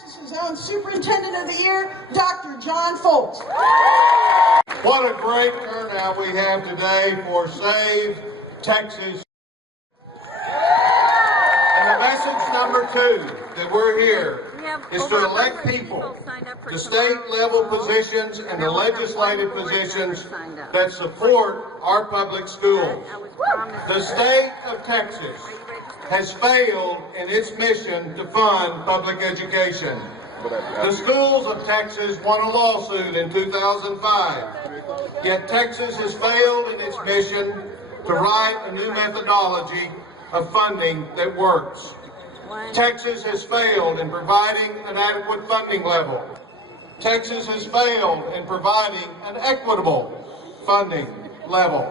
Texas' own Superintendent of the Year, Dr. John Foltz. What a great turnout we have today for Save Texas. And the message number 2 that we're here is to elect people to state-level positions and the legislative positions that support our public schools. The state of Texas has failed in its mission to fund public education. The schools of Texas won a lawsuit in 2005, yet Texas has failed in its mission to write a new methodology of funding that works. Texas has failed in providing an adequate funding level. Texas has failed in providing an equitable funding level.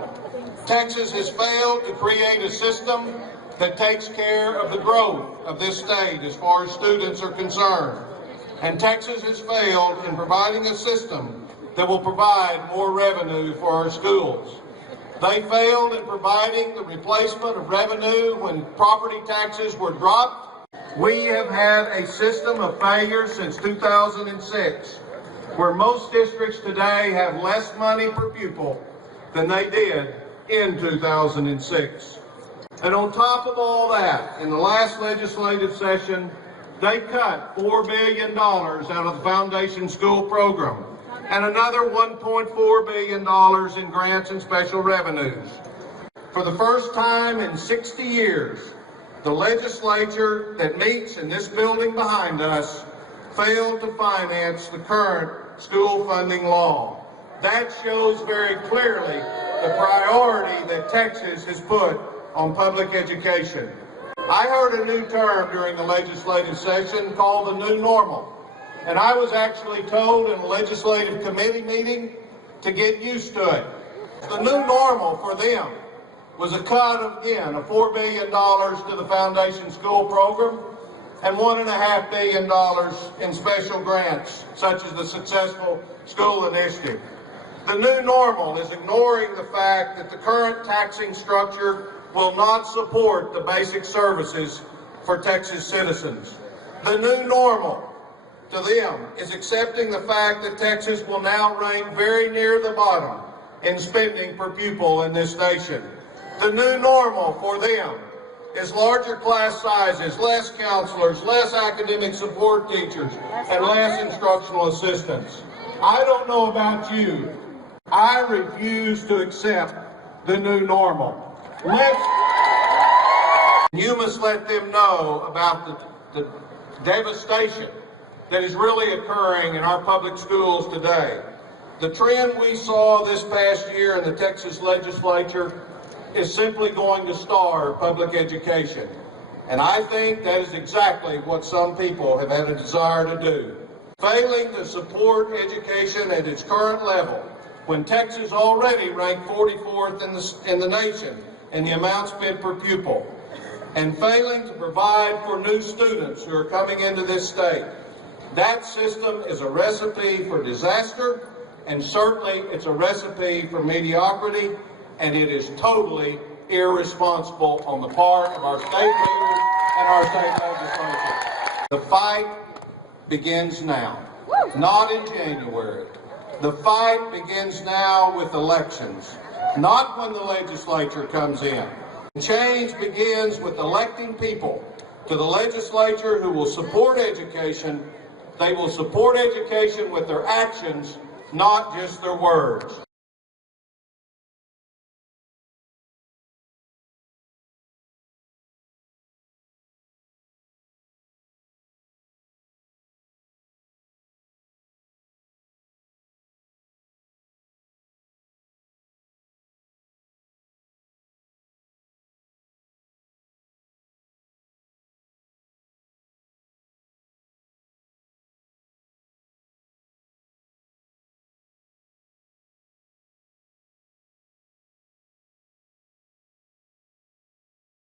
Texas has failed to create a system that takes care of the growth of this state as far as students are concerned. And Texas has failed in providing a system that will provide more revenue for our schools. They failed in providing the replacement of revenue when property taxes were dropped. We have had a system of failure since 2006, where most districts today have less money per pupil than they did in 2006. And on top of all that, in the last legislative session, they cut $4 billion out of the Foundation School Program and another $1.4 billion in grants and special revenues. For the first time in 60 years, the legislature that meets in this building behind us failed to finance the current school funding law. That shows very clearly the priority that Texas has put on public education. I heard a new term during the legislative session called the new normal. And I was actually told in a legislative committee meeting to get used to it. The new normal for them was a cut of, again, of $4 billion to the Foundation School Program and $1.5 billion in special grants, such as the Successful School Initiative. The new normal is ignoring the fact that the current taxing structure will not support the basic services for Texas citizens. The new normal to them is accepting the fact that Texas will now rank very near the bottom in spending per pupil in this nation. The new normal for them is larger class sizes, less counselors, less academic support teachers, and less instructional assistants. I don't know about you. I refuse to accept the new normal. You must let them know about the devastation that is really occurring in our public schools today. The trend we saw this past year in the Texas legislature is simply going to starve public education. And I think that is exactly what some people have had a desire to do. Failing to support education at its current level, when Texas already ranked 44th in the nation in the amount spent per pupil, and failing to provide for new students who are coming into this state. That system is a recipe for disaster, and certainly it's a recipe for mediocrity, and it is totally irresponsible on the part of our state leaders and our state legislature. The fight begins now, not in January. The fight begins now with elections, not when the legislature comes in. Change begins with electing people to the legislature who will support education. They will support education with their actions, not just their words.